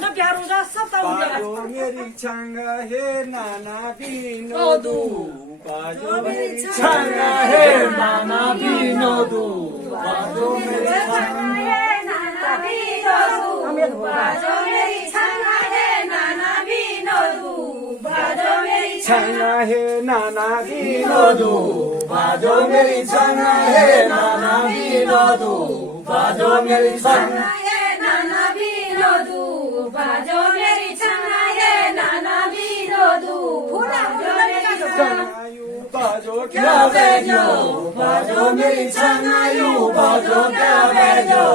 ना प्यारो जा सब ताऊ बाजो मेरी छांगा है नाना विनोदू बाजो मेरी छांगा है नाना विनोदू बाजो मेरी छांगा है नाना विनोदू बाजो मेरी छांगा है नाना विनोदू बाजो मेरी छांगा है नाना विनोदू बाजो मेरी छांगा है नाना विनोदू बाजो मेरी छांगा है नाना विनोदू बाजो मेरी छांगा है नाना विनोदू बाजो मेरी बाजो क्या बेजो बाजो मेरी छांगा यू बाजो क्या बेजो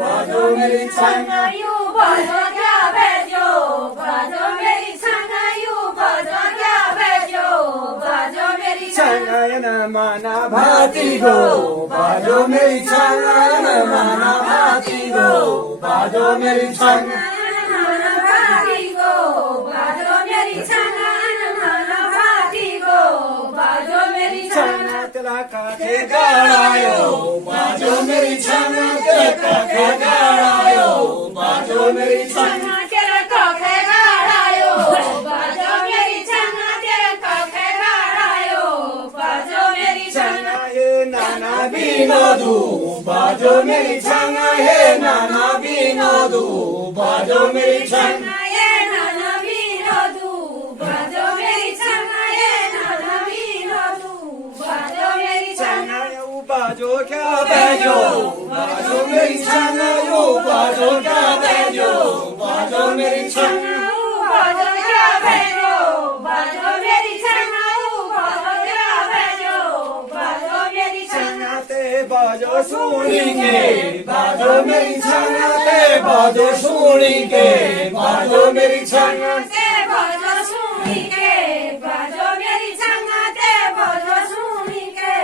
बाजो मेरी छांगा यू बाजो क्या बेजो बाजो मेरी छांगा यू बाजो क्या बेजो बाजो मेरी छांगा न माना भाती गो बाजो मेरी छांगा न माना भाती गो बाजो मेरी छांगा नाना भाती गो बाजो मेरी छांगा नाना भाती गो बाजो मेरी छांगा तेरा काके गाड़ायो बाजो मेरी छांगा तेरा काके गाड़ायो बाजो मेरी छांगा तेरा काके गाड़ायो बाजो मेरी छांगा तेरा काके गाड़ायो बाजो मेरी छांगा है नाना विनोदू बाजो मेरी छांगा है नाना विनोदू बाजो मेरी छांगा ये नाना विनोदू बाजो मेरी छांगा ये नाना विनोदू बाजो मेरी छांगा छांगा यू बाजो क्या बेजो बाजो मेरी छांगा यू बाजो क्या बेजो बाजो मेरी छांगा बाजो क्या बेजो बाजो मेरी छांगा बाजो क्या बेजो बाजो मेरी छांगा ते बाजो सुनी के बाजो मेरी छांगा ते बाजो सुनी के बाजो मेरी छांगा ते बाजो सुनी के बाजो मेरी छांगा ते बाजो सुनी के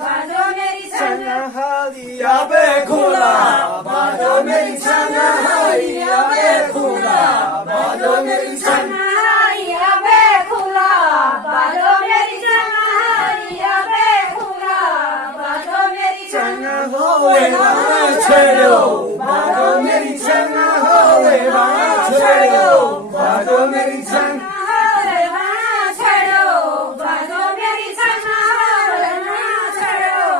बाजो मेरी छांगा हालिया बे खुला बाजो मेरी छांगा हालिया बे खुला बाजो मेरी छांगा हारिया बे खुला बाजो मेरी छांगा हारिया बे खुला बाजो मेरी छांगा होवे बाना छेड़ो बाजो मेरी छांगा होवे बाना छेड़ो बाजो मेरी छांगा हरे बाना छेड़ो बाजो मेरी छांगा हरे बाना छेड़ो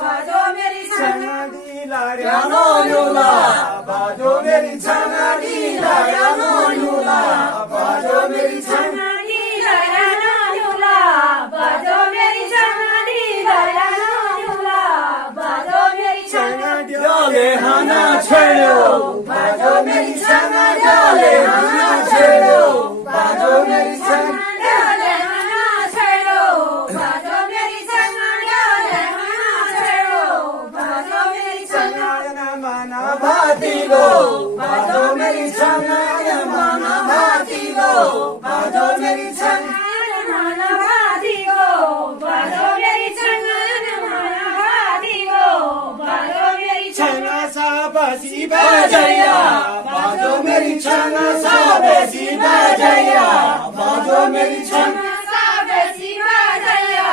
बाजो मेरी छांगा दिला यानो युला बाजो मेरी छांगा दिला यानो युला बाजो मेरी छांगा नीला याना युला बाजो मेरी छांगा नीला याना युला बाजो मेरी छांगा ड्योले हाना छेड़ो बाजो मेरी छांगा ड्योले हाना छेड़ो बाजो मेरी छांगा ड्योले हाना छेड़ो बाजो मेरी छांगा ड्योले हाना छेड़ो बाजो मेरी छांगा माना भाती गो बाजो मेरी छांगा माना भाती गो बाजो मेरी छांगा नाना भाती गो बाजो मेरी छांगा नाना भाती गो बाजो मेरी छांगा छांगा सा बसी बजैया बाजो मेरी छांगा सा बसी बजैया बाजो मेरी छांगा साबसी बाजैया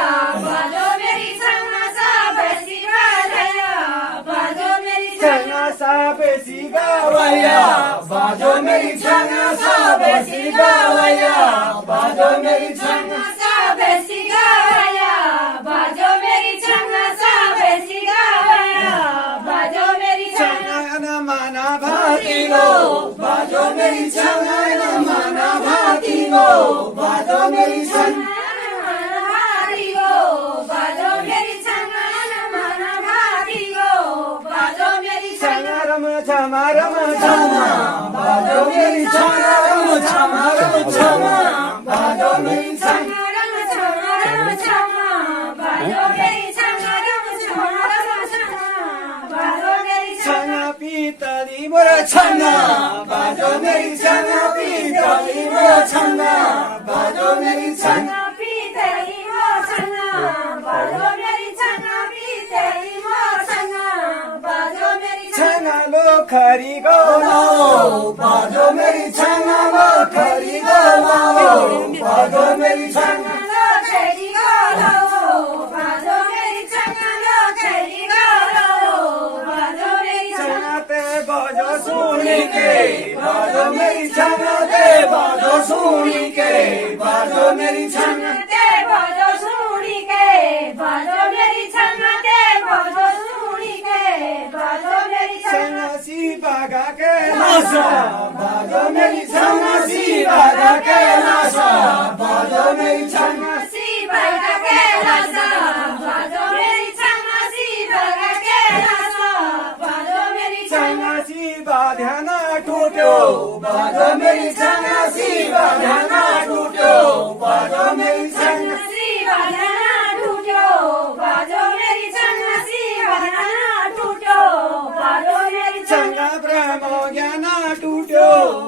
बाजो मेरी छांगा साबसी बाजैया बाजो मेरी छांगा सा बसी गवैया बाजो मेरी छांगा सा बसी गवैया बाजो मेरी छांगा साबसी गाया बाजो मेरी छांगा साबसी गाया बाजो मेरी छांगा छांगा माना भाती गो बाजो मेरी छांगा माना भाती गो बाजो मेरी छांगा भाती गो बाजो मेरी छांगा नाना भाती गो बाजो मेरी छांगा रम छमा बाजो मेरी छांगा रम छमा बाजो मेरी छांगा रम छमा बाजो मेरी छांगा रम छमा बाजो मेरी छांगा पीतली मोर छांगा बाजो मेरी छांगा पीतली मोर छांगा बाजो मेरी छांगा पीतली मो छांगा बाजो मेरी छांगा पीतली मो छांगा बाजो मेरी छांगा लो खरी गो बाजो मेरी छांगा लो खरी गो बाजो मेरी छांगा खेली गोलो बाजो मेरी छांगा खेली गोलो बाजो मेरी छांगा छांगा ते बाजो सुनी के बाजो मेरी छंगा दे बाजो सुनी के बाजो मेरी छंगा ते बाजो सुनी के बाजो मेरी छंगा ते बाजो सुनी के बाजो मेरी छंगा सी बागा के लासा बाजो मेरी छंगा सी बागा के लासा बाजो मेरी छंगा सी बागा के लासा बाजो मेरी छंगा सी बागा के लासा बाजो मेरी छंगा सी बाध्याना टूटो बाजो मेरी छंगा सी बाध्याना टूटो बाजो मेरी छंगा सी बाधा टूटो बाजो मेरी छंगा सी बाधा टूटो बाजो मेरी छंगा ब्रह्म ज्ञान टूटो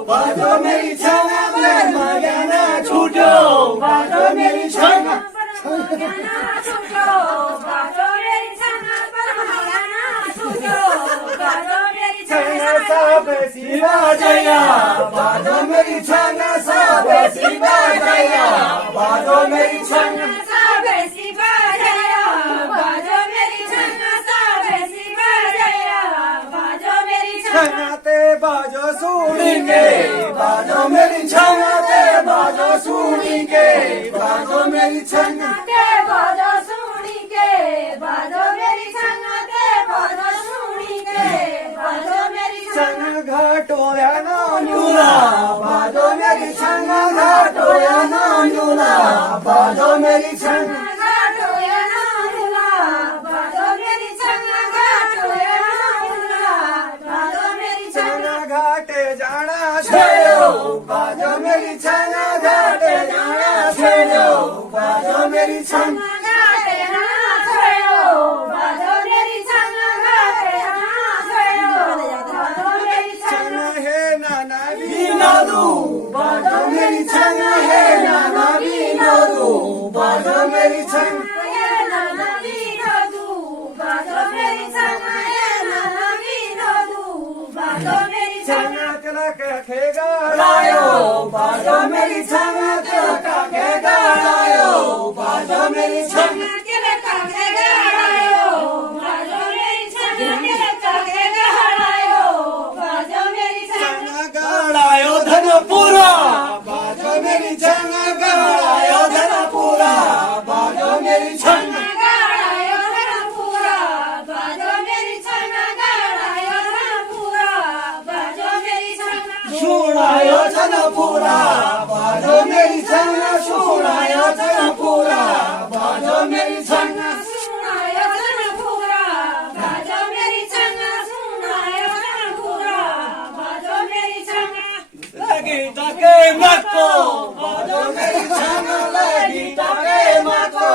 बाजो मेरी छंगा ब्रह्म ज्ञान छूटो बाजो मेरी छंगा छूटो बाजो मेरी छंगा परमात्मा छूटो बाजो मेरी छंगा छंगा सब शिवा जया बाजो मेरी छंगा सब शिवा जया बाजो मेरी छंगा साबे शिवा जया बाजो मेरी छंगा साबे शिवा जया बाजो मेरी छंगा छंगा ते बाजो सुनी के बाजो मेरी छंगा ते बाजो सुनी के बाजो मेरी छंगा ते बाजो सुनी के बाजो मेरी छंगा ते बाजो सुनी के बाजो मेरी छंगा छंगा घाटो या नानुला बाजो मेरी छंगा घाटो या नानुला बाजो मेरी छंगा घाटो या नानुला बाजो मेरी छंगा घाटो या नानुला बाजो मेरी छंगा छंगा घाटे जाना छेड़ो बाजो मेरी छंगा घाटे जाना छेड़ो बाजो मेरी छंगा घाटे ना छोड़ो बाजो मेरी छंगा घाटे ना छोड़ो बाजो मेरी छंगा छंगा है नाना विनोदू बाजो मेरी छंगा है नाना विनोदू बाजो मेरी छंगा ये नाना विनोदू बाजो मेरी छंगा ये नाना विनोदू बाजो मेरी छंगा छंगा तिलक के गाड़ायो बाजो मेरी छंगा तिलक के गाड़ायो बाजो मेरी छंगा तिलक के गाड़ायो बाजो मेरी छंगा तिलक के गाड़ायो बाजो मेरी छंगा छंगा गाड़ायो धनपुरा बाजो मेरी छंगा गाड़ायो धनपुरा बाजो मेरी छंगा गाड़ायो धनपुरा बाजो मेरी छंगा गाड़ायो धनपुरा बाजो मेरी छंगा सुनायो धनपुरा बाजो मेरी छंगा सुनायो धनपुरा बाजो मेरी छंगा सुनायो धनपुरा बाजो मेरी छंगा सुनायो धनपुरा बाजो मेरी छंगा लगी तके मत को बाजो मेरी छंगा लगी तके मत को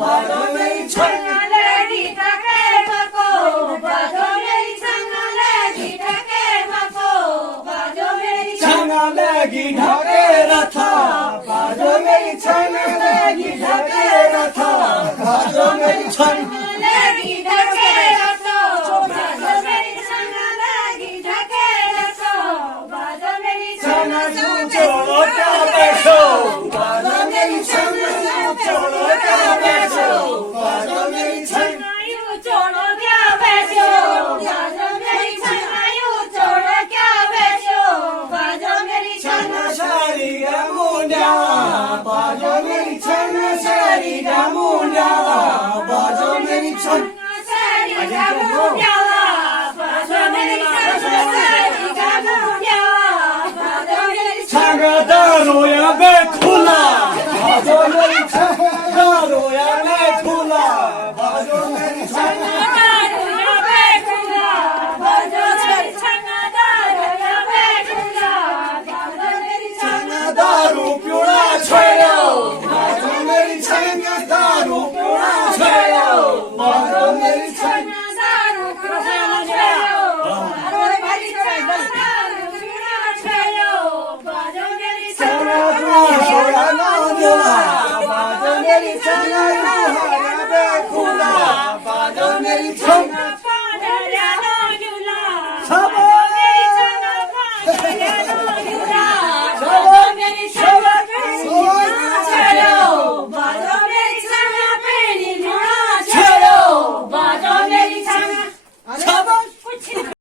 बाजो मेरी छंगा लेडी टके मको बाजो मेरी छंगा लेडी टके मको बाजो मेरी छंगा लगी ढके रथा बाजो मेरी छंगा लगी ढके रथा बाजो मेरी छंगा लेडी टके रखो बाजो मेरी छंगा लेडी टके रखो बाजो मेरी छंगा छंगा चोड़ो क्या बैठो बाजो मेरी छंगा चोड़ो क्या बैठो बाजो मेरी छंगा यू छोड़ो क्या बैठो बाजो मेरी छंगा यू छोड़ो क्या बैठो बाजो मेरी छंगा छंगा सारी मुंडा बाजो मेरी छंगा सारी मुंडा बाजो मेरी छंगा सारी गामू प्याला बाजो मेरी छंगा सारी गामू प्याला बाजो मेरी छंगा दारो या बेखुला बाजो मेरी छंगा दारो या बेखुला बाजो मेरी छंगा दारू या बैठूंगा बाजो मेरी छंगा दारू या बैठूंगा बाजो मेरी छंगा दारू पियोड़ा छेड़ो बाजो मेरी छंगा दारू पियोड़ा छेड़ो बाजो मेरी छंगा दारू पीना छोड़ो अरे भाई दारू पीना छोड़ो बाजो मेरी छंगा छंगा दारो या नानुला बाजो मेरी छंगा